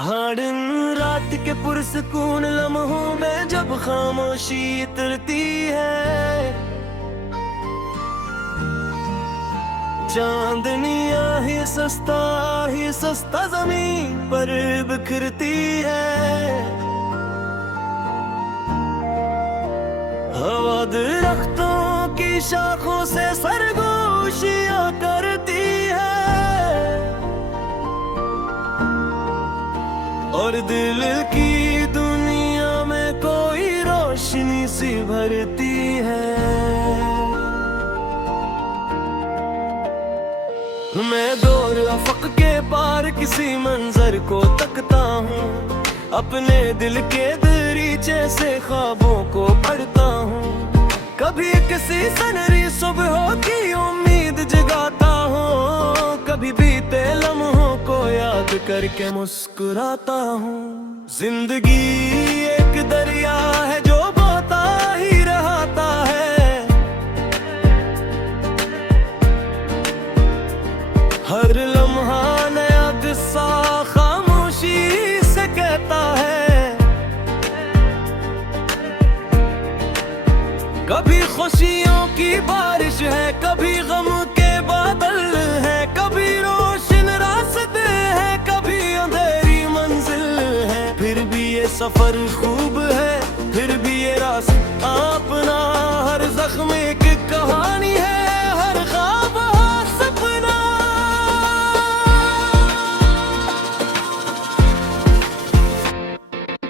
हाँ, दिन रात के पुरसकून लम्हों में जब खामोशी उतरती है, चांदनिया ही सस्ता जमीन पर बिखरती है। हवा दरख्तों की शाखों से सरगोशियां करती है और दिल की दुनिया में कोई रोशनी सी भरती है। मैं दौर अफक के पार किसी मंजर को तकता हूँ, अपने दिल के दरीचे से ख्वाबों को पढ़ता हूँ। कभी किसी सनहरी सुबह की उम्मीद जगाता हूँ, कभी बीते लम्हों को याद करके मुस्कुराता हूँ। जिंदगी एक दरिया है जो बहता ही रहता है, हर लम्हा नया किस्सा खामोशी से कहता है। कभी खुशियों की बारिश है, कभी गम के बादल है, कभी रोशन रास्ते हैं, कभी अंधेरी मंजिल है। फिर भी ये सफर खूब है, फिर भी ये रास्ता अपना। हर जख्म एक कहानी है, हर ख्वाब सपना।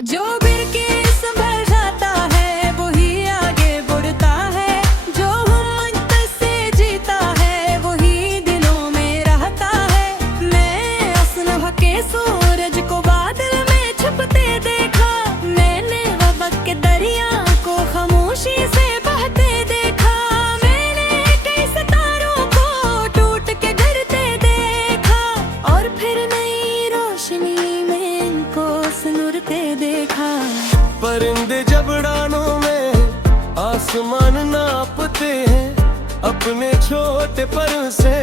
जो गिर के संभल जाता है वही आगे बढ़ता है, जो हिम्मत से जीता है वही दिलों में रहता है। मैं असलह के सूरज को बादल में छुपते देखा, मैंने वक्त के दरिया को खामोशी से बहते देखा। मैंने कई सितारों को टूट के गिरते देखा और फिर नई रोशनी में इनको सुनरते देखा। परिंदे जब डानों में आसमान नापते हैं, अपने छोटे पर से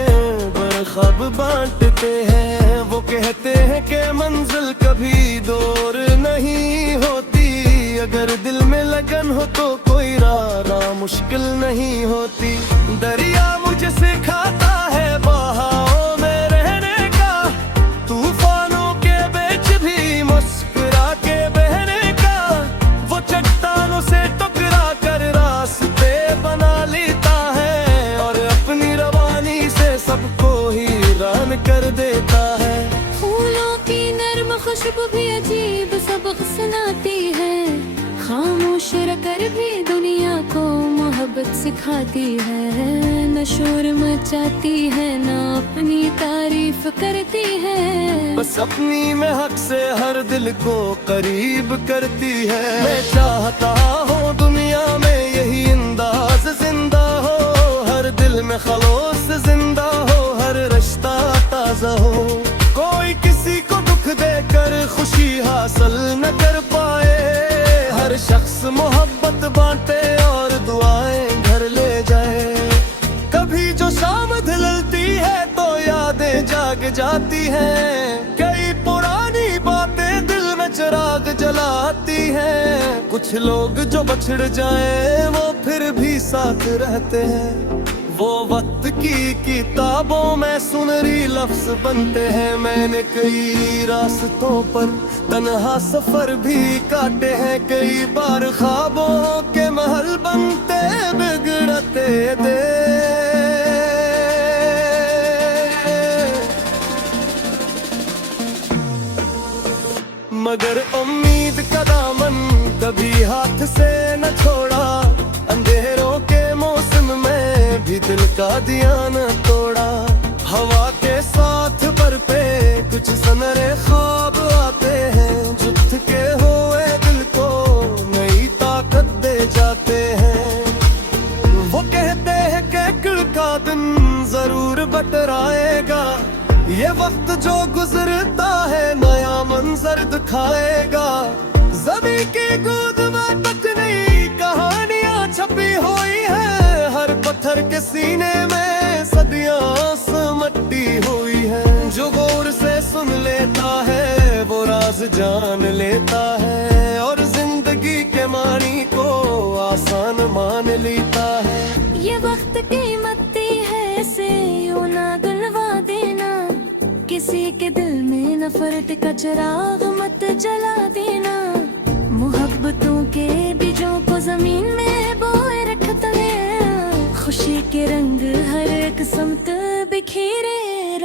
बड़े ख्वाब बांटते हैं। वो कहते हैं कि मंजिल कभी दूर नहीं होती, अगर दिल में लगन हो तो कोई राह मुश्किल नहीं होती। दरिया मुझे सिखाता है बहाव में रहने का, तूफानों के बीच भी मुस्कुरा के बहने का। वो चट्टानों से टकरा कर रास्ते बना लेता है और अपनी रवानी से सबको हैरान कर देता है। फूलों की नर्म खुशबू भी अजीब सबक सुनाती है, खामोश रहकर भी दुनिया को मोहब्बत सिखाती है। न शोर मचाती है न अपनी तारीफ करती है, बस अपनी महक से हर दिल को करीब करती है। मैं चाहता हूँ दुनिया में यही अंदाज जिंदा हो, हर दिल में खलोस जिंदा हो, हर रिश्ता ताजा हो। कोई किसी को दुख देकर खुशी हासिल न कर पाए, हर शख्स मोहब्बत बांटे और दुआएं घर ले जाए। कभी जो शाम ढलती है तो यादें जाग जाती हैं, कई पुरानी बातें दिल में चिराग जलाती हैं। कुछ लोग जो बछड़ जाए वो फिर भी साथ रहते हैं, वो वक्त की किताबों में सुनहरी लफ्ज बनते हैं। मैंने कई रास्तों पर तन्हा सफर भी काटे हैं, कई बार ख्वाबों के महल बनते बिगड़ते दे। मगर उम्मीद का दामन कभी हाथ से न छोड़ा, अंधेरों के मौसम में भी दिल का दिया न तोड़ा। हवा के साथ पर पे कुछ सनरे ख्वाब आते हैं, जुट के हुए दिल को नई ताकत दे जाते हैं। वो कहते हैं कि कल का दिन जरूर बटराएगा, ये वक्त जो गुजरता है नया मंजर दिखाएगा। ज़मीं की गोद में तक नई कहानियां छपी हुई है, हर पत्थर के सीने में सदियां सिमटी हुई है। जो गौर से सुन लेता है वो राज लफ्ज जान लेता है और जिंदगी के मानी को आसान मान लेता है। ये वक्त कीमती है इसे यूं ना गलवा देना, किसी के दिल में नफरत का चिराग मत जला देना। मोहब्बतों के बीजों को जमीन में बोए रखता है, खुशी के रंग हर एक समत बिखेरे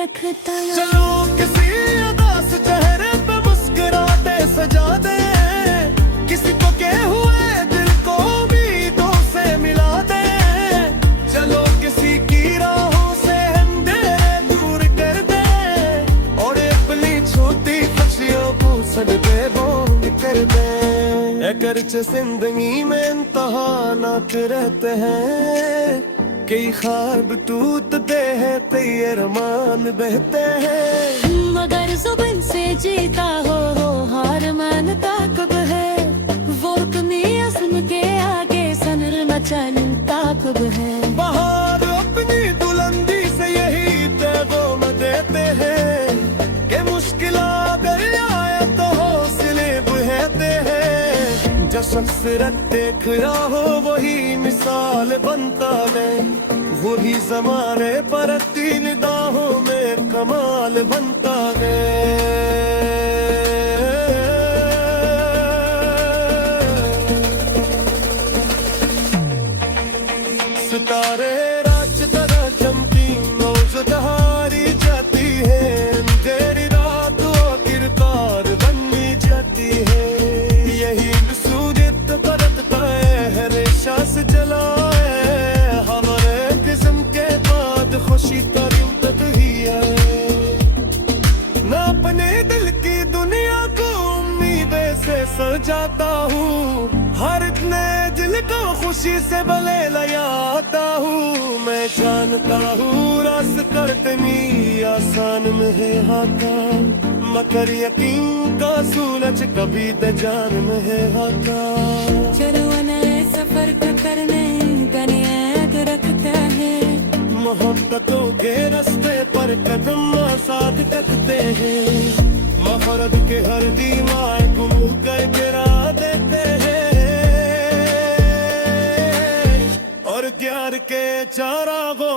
रखता है। चलो किसी उदास चेहरे पे मुस्कुराते सजा दे, किसी को के हुए दिल को उम्मीदों से मिला दे। चलो किसी की राहों से अंधेरे दूर कर दे और अपनी छोटी खुशियों को सदके बोल कर दे। अगरचे जिंदगी में इम्तहानात रहते हैं, कई ख्वाब टूटते हैं, कई अरमान बहते हैं। मगर जुबान से जीता हो हार मानता कब है, वो अपनी अज़्म के आगे सनर मचलता कब है। बाहर अपनी बुलंदी से यही पैगाम देते हैं कि मुश्किल आ गई आए तो हौसले बहते हैं। जो शख्स देख रहा हो वही मिसाल बनता है, वही ज़माने पर अपनी निगाहों में कमाल बनता है। सितारे रात तरह चमकी मौजूद हारी जाती है, अंधेरी रात वो किरदार बननी जाती है। यही सूरत करता है रेशास जलाए, हमारे किस्म के बाद खुशी तरीन तक ही है। ना अपने दिल की दुनिया को उम्मीदें से सजाता हूँ, हर इतने दिल को खुशी से भले लगाता हूँ। मैं जानता हूँ रास करतनी आसान में है हाथा, मगर यकीन का सूरज कभी त जान में है हाथा। चलो नए सफर करने का नियत रखता है, मोहब्बतों के रास्ते पर कदम साथ रखते हैं। मफरत के हर दीवार को मुँह कर गिरा देते हैं और प्यार के चारागों